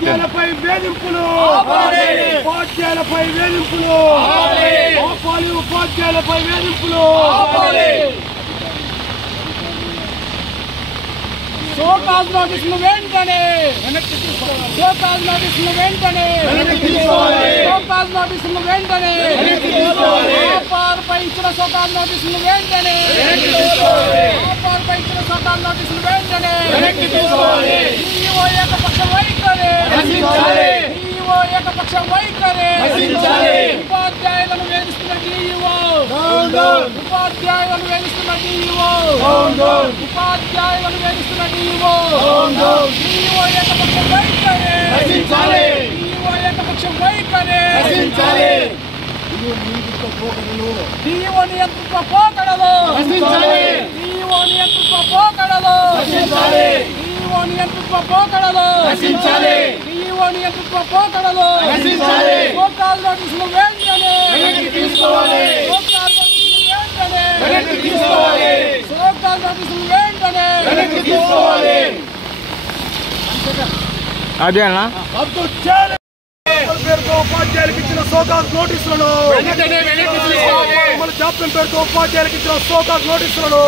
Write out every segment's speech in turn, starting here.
ఉపాధ్యాయులపై వేధింపులు ఉపాధ్యాయులపై వేధింపులు ఉపాధ్యాయులపై వేధింపులు షోకాజ్ నోటీసులు వెంటనే షోకాజ్ నోటీసులు వెంటనే షోకాజ్ నోటీసులు వెంటనే ఆపార్పై ఇచ్చిన షోకాజ్ నోటీసులు వెంటనే ఆపార్పై ఇచ్చిన షోకాజ్ నోటీసులు వెంటనే ఈఓ ఏకపక్ష వైఖరి ఈఓ ఏకపక్ష వైఖరి ఉపాధ్యాయులను వేధిస్తున్న డిఈఓ ఉపాధ్యాయులను వేధిస్తున్న డిఈఓ ఉపాధ్యాయులను వేధిస్తున్న డిఈఓ ఏకపక్ష వైఖరి డిఈఓ ఏకపక్ష వైఖరి డిఈఓ నియంత్రిత పోకడలు డిఈఓ నియంత్రిత పోకడలు డిఈఓ నియంత్రిత పోకడలు డిఈఓ నియంత్రిత పోకడలు షోకాజ్ నోటీసులు వెంటనే షోకాజ్ నోటీసులు వెంటనే అదేనా పేరుతో ఉపాధ్యాయులకు ఇచ్చిన షోకాజ్ నోటీసులను జాప్యం పేరుతో ఉపాధ్యాయులకు ఇచ్చిన షోకాజ్ నోటీసులను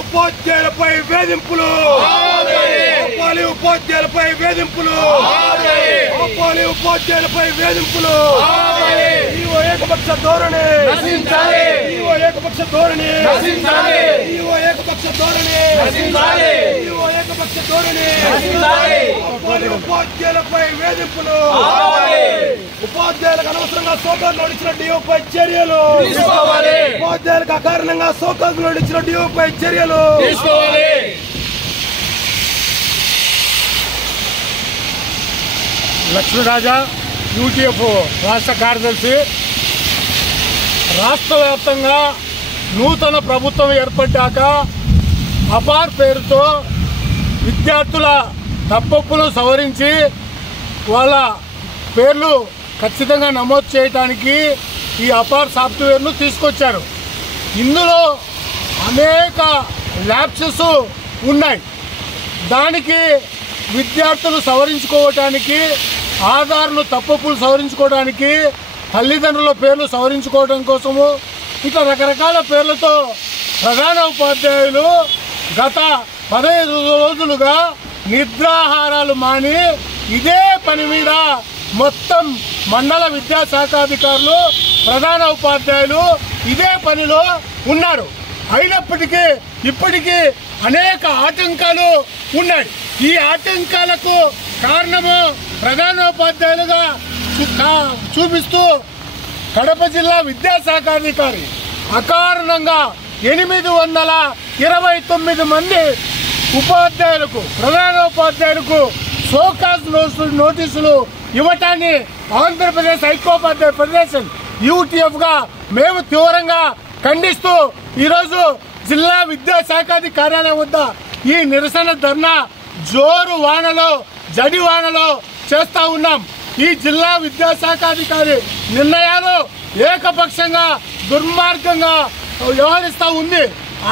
ఉపాధ్యాయులపై వేధింపులు ఉపాధ్యాయులపై వేధింపులు ఉపాధ్యాయులపై వేధింపులు ఈఓ ఏకపక్ష ధోరణి ఈఓ ఏకపక్ష ధోరణి ఈఓ ఏకపక్ష ధోరణి ఈఓ ఏకపక్ష ధోరణి ఉపాధ్యాయులపై వేధింపులు ఉపాధ్యాయులకు అనవసరంగా షోకాజ్ నోటీసుల డిఓపై చర్యలు ఉపాధ్యాయులకు అకారణంగా షోకాజ్ నోటీసుల డిఓపై చర్యలు లక్ష్మీరాజా యూటీఎఫ్ రాష్ట్ర కార్యదర్శి. రాష్ట్ర వ్యాప్తంగా నూతన ప్రభుత్వం ఏర్పడ్డాక అపార్ పేరుతో విద్యార్థుల తప్పొప్పులు సవరించి వాళ్ళ పేర్లు ఖచ్చితంగా నమోదు చేయడానికి ఈ అపార్ సాఫ్ట్వేర్ను తీసుకొచ్చారు. ఇందులో అనేక ల్యాప్సెస్ ఉన్నాయి. దానికి విద్యార్థులు సవరించుకోవడానికి, ఆధార్ను తప్పొప్పులు సవరించుకోవడానికి, తల్లిదండ్రుల పేర్లు సవరించుకోవడం కోసము ఇట్లా రకరకాల పేర్లతో ప్రధాన ఉపాధ్యాయులు గత 15 రోజులుగా నిద్రాహారాలు మాని ఇదే పని మీద మొత్తం మండల విద్యాశాఖాధికారులు, ప్రధాన ఉపాధ్యాయులు ఇదే పనిలో ఉన్నారు. అయినప్పటికీ ఇప్పటికీ అనేక ఆటంకాలు ఉన్నాయి. ఈ ఆటంకాలకు కారణము ప్రధానోపాధ్యాయులుగా చూపిస్తూ కడప జిల్లా విద్యాశాఖాధికారి అకారణంగా 829 మంది ఉపాధ్యాయులకు, ప్రధానోపాధ్యాయులకు షోకాజ్ నోటీసులు ఇవ్వటాన్ని ఆంధ్రప్రదేశ్ ఐక్యోపాధ్యాయ ఫెడరేషన్ యూటీఎఫ్గా మేము తీవ్రంగా ఖండిస్తూ ఈరోజు జిల్లా విద్యాశాఖాధికారి కార్యాలయం వద్ద ఈ నిరసన ధర్నా జోరు వానలో, జడి వానలో చేస్తా ఉన్నాం. ఈ జిల్లా విద్యాశాఖాధికారి నిర్ణయాలు ఏకపక్షంగా దుర్మార్గంగా వ్యవహరిస్తూ ఉంది.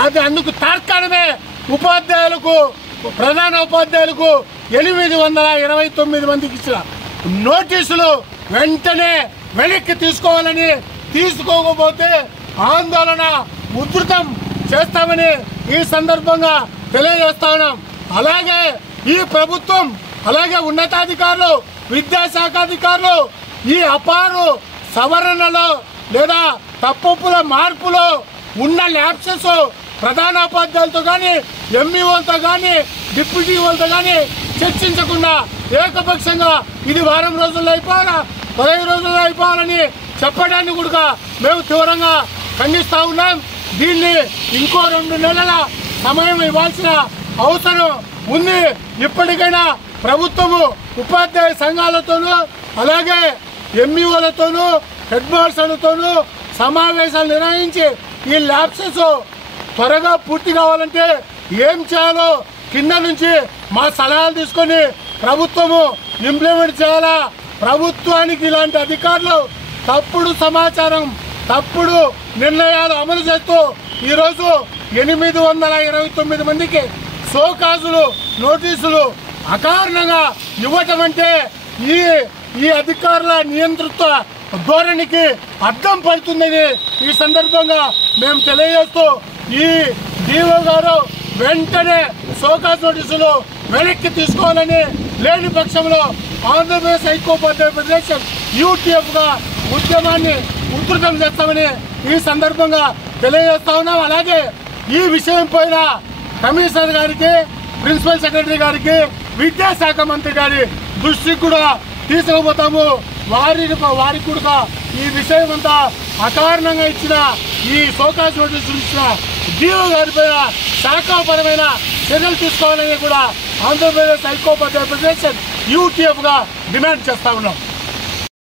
అది అందుకు తార్కాణమే ఉపాధ్యాయులకు, ప్రధాన ఉపాధ్యాయులకు 829 మందికి ఇచ్చిన నోటీసులు వెంటనే వెనక్కి తీసుకోవాలని, తీసుకోకపోతే ఆందోళన ఉధృతం చేస్తామని ఈ సందర్భంగా తెలియజేస్తా ఉన్నాం. అలాగే ఈ ప్రభుత్వం, అలాగే ఉన్నతాధికారులు, విద్యాశాఖాధికారులు ఈ అపారు సవరణలో లేదా తప్పుల మార్పులో ఉన్న ల్యాప్సెస్ ప్రధానోపాధ్యాయులతో కానీ, ఎంఈఓలతో కానీ, డిప్యూటీఓలతో కానీ చర్చించకుండా ఏకపక్షంగా ఇది వారం రోజుల్లో అయిపోవాలా, 15 రోజుల్లో అయిపోవాలని చెప్పడాన్ని కూడా మేము తీవ్రంగా ఖండిస్తూ ఉన్నాం. దీన్ని ఇంకో 2 నెలల సమయం ఇవ్వాల్సిన అవసరం ఉంది. ఇప్పటికైనా ప్రభుత్వము ఉపాధ్యాయ సంఘాలతోనూ, అలాగే ఎంఈఓలతోనూ, హెడ్ మాస్టర్లతోనూ సమావేశాలు నిర్వహించి ఈ ల్యాప్సెస్ త్వరగా పూర్తి కావాలంటే ఏం చేయాలో కింద నుంచి మా సలహాలు తీసుకొని ప్రభుత్వము ఇంప్లిమెంట్ చేయాలా. ప్రభుత్వానికి ఇలాంటి అధికారులు తప్పుడు సమాచారం, తప్పుడు నిర్ణయాలు అమలు చేస్తూ ఈరోజు 829 మందికి షోకాజులు నోటీసులు అకారణంగా ఇవ్వటం అంటే ఈ అధికారుల నియంతృత్వ ధోరణికి అర్థం పడుతుందని ఈ సందర్భంగా మేము తెలియజేస్తూ ఈ డిఓ గారు వెంటనే షోకాజ్ నోటీసులు వెనక్కి తీసుకోవాలని, లేని పక్షంలో ఆంధ్రప్రదేశ్ హైకోర్టు ఫెడరేషన్ యూటీఎఫ్గా ఉద్యమాన్ని ఉధృతం చేస్తామని ఈ సందర్భంగా తెలియజేస్తా ఉన్నాం. అలాగే ఈ విషయం పైన కమిషనర్ గారికి, ప్రిన్సిపల్ సెక్రటరీ గారికి, విద్యాశాఖ మంత్రి గారి దృష్టికి కూడా తీసుకుపోతాము. వారికి కూడా ఈ విషయం అంతా అకారణంగా ఇచ్చిన ఈ షోకాజ్ నోటీసులు ఇచ్చిన డిఓ గారిపైన శాఖాపరమైన చర్యలు తీసుకోవాలని కూడా ఆంధ్రప్రదేశ్ హైకోర్టు ఫెడరేషన్ యూటీఎఫ్గా డిమాండ్ చేస్తా ఉన్నాం.